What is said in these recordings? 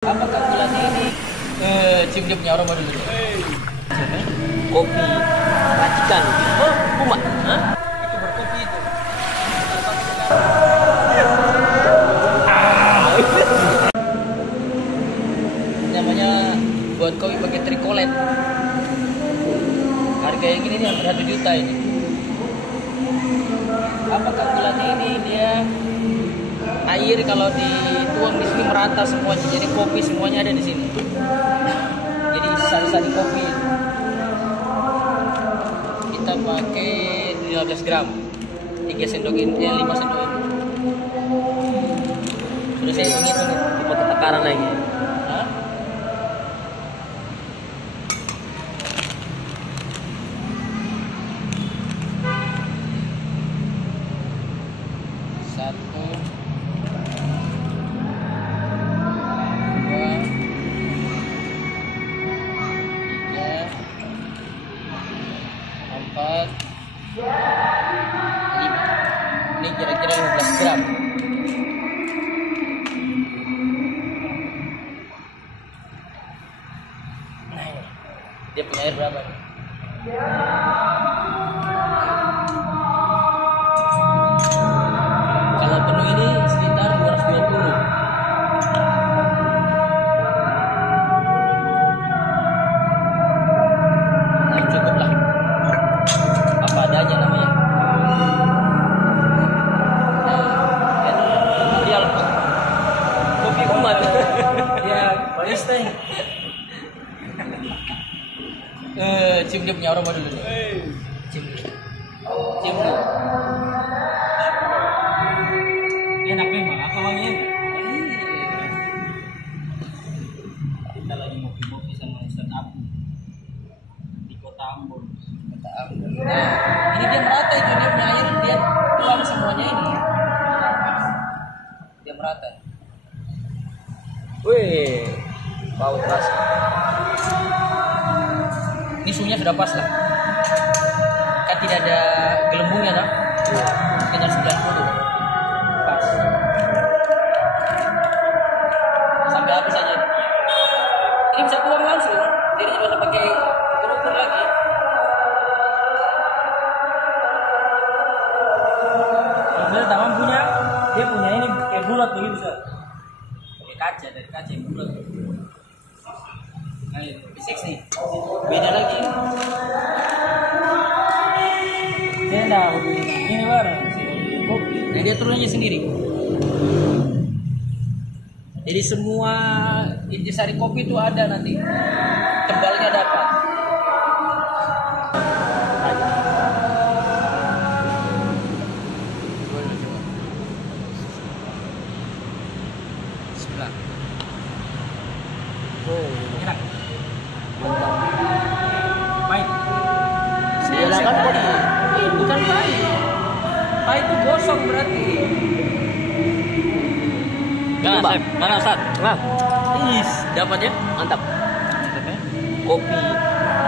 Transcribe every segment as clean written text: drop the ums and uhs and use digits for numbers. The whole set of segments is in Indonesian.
Apakah bulan ini cium dia punya aroma dulu? Kopi racikan. Oh, Puma. Hah? Itu berkopi itu. Namanya buat kopi pakai trikolet. Harga yang gini nih hampir 1 juta ini. Apakah bulan ini dia air kalau dituang di sini merata semuanya, jadi kopi semuanya ada di sini. Jadi sari-sari kopi. Kita pakai 15 gram, 3 sendok ini, 5 sendok ini. Sudah saya hitung nih, Tipe takaran lagi. Hah? Satu, dua, tiga, empat, lima. Ini kira-kira 15 gram. Dia punya air berapa nih? Kalau penuh ini sekitar 220. Nah, cukup lah. Apa adanya namanya. Real Kopi Puma. ya, barista ini. Cium dia punya aroma dulu nih. Cium dulu. Cium dulu. Enak memang, apa wanginya? Kita lagi ngopi-ngopi sama Ustaz Abu di Kota Ambon. Nah, ini dia merata itu, dia punya air, dia tuang semuanya ini. Dia merata. Wih, bau terasa. Ini suhunya sudah pas lah. Kan tidak ada gelembungnya kan? Sekitar 90. Pas. Sampai habis aja. Ini bisa tuang langsung. Jadi tidak usah pakai ukur lagi. Sebenarnya Taman punya, dia punya ini kayak bulat begitu bisa. Pakai kaca, dari kaca yang bulat. Nah, ini V60. Beda lagi. Beda, ini barang si kopi. Nah, dia turun aja sendiri. Jadi semua intisari kopi itu ada nanti. Tebalnya dapat. Bismillah. Enak. Pahit. Silakan tadi. Bukan pahit. Pahit itu gosong berarti. Mana Ustaz? Nah, Is, dapat ya? mantap. Kopi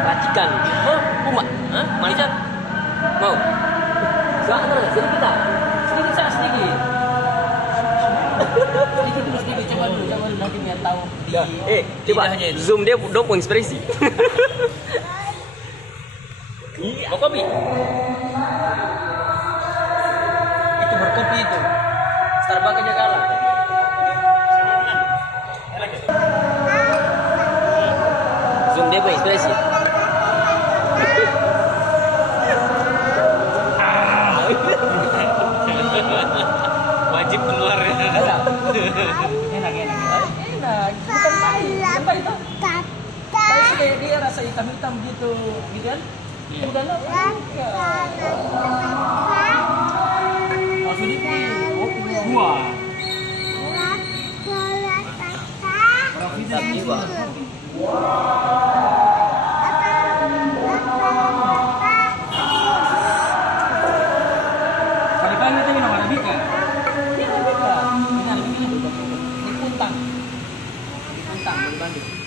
racikan. Oh, Puma. Hah? Manis kan? Mau? Silakan sedikit tak? Sedikit saja sedikit. Sedikit dulu sedikit, coba dulu nanti biar tahu. Ya. Coba lidahnya itu. zoom dia dong ekspresi. Mau kopi? Itu berkopi itu. Starbucks aja kalah. Zoom dia ekspresi. Wajib keluar ya. Enak. Enak. Enak. Bukan pahit. Bukan pahit toh? Pahit sih kayak dia rasa hitam-hitam gitu. Gitu kan? Bukan apa? Langsung dipilih. Oh, Gua. Mantap jiwa. Pagi-pagi kita minum Arabica. Ini Arabica. Ini Arabica. Ini puntang. Ini puntang dari Bandung.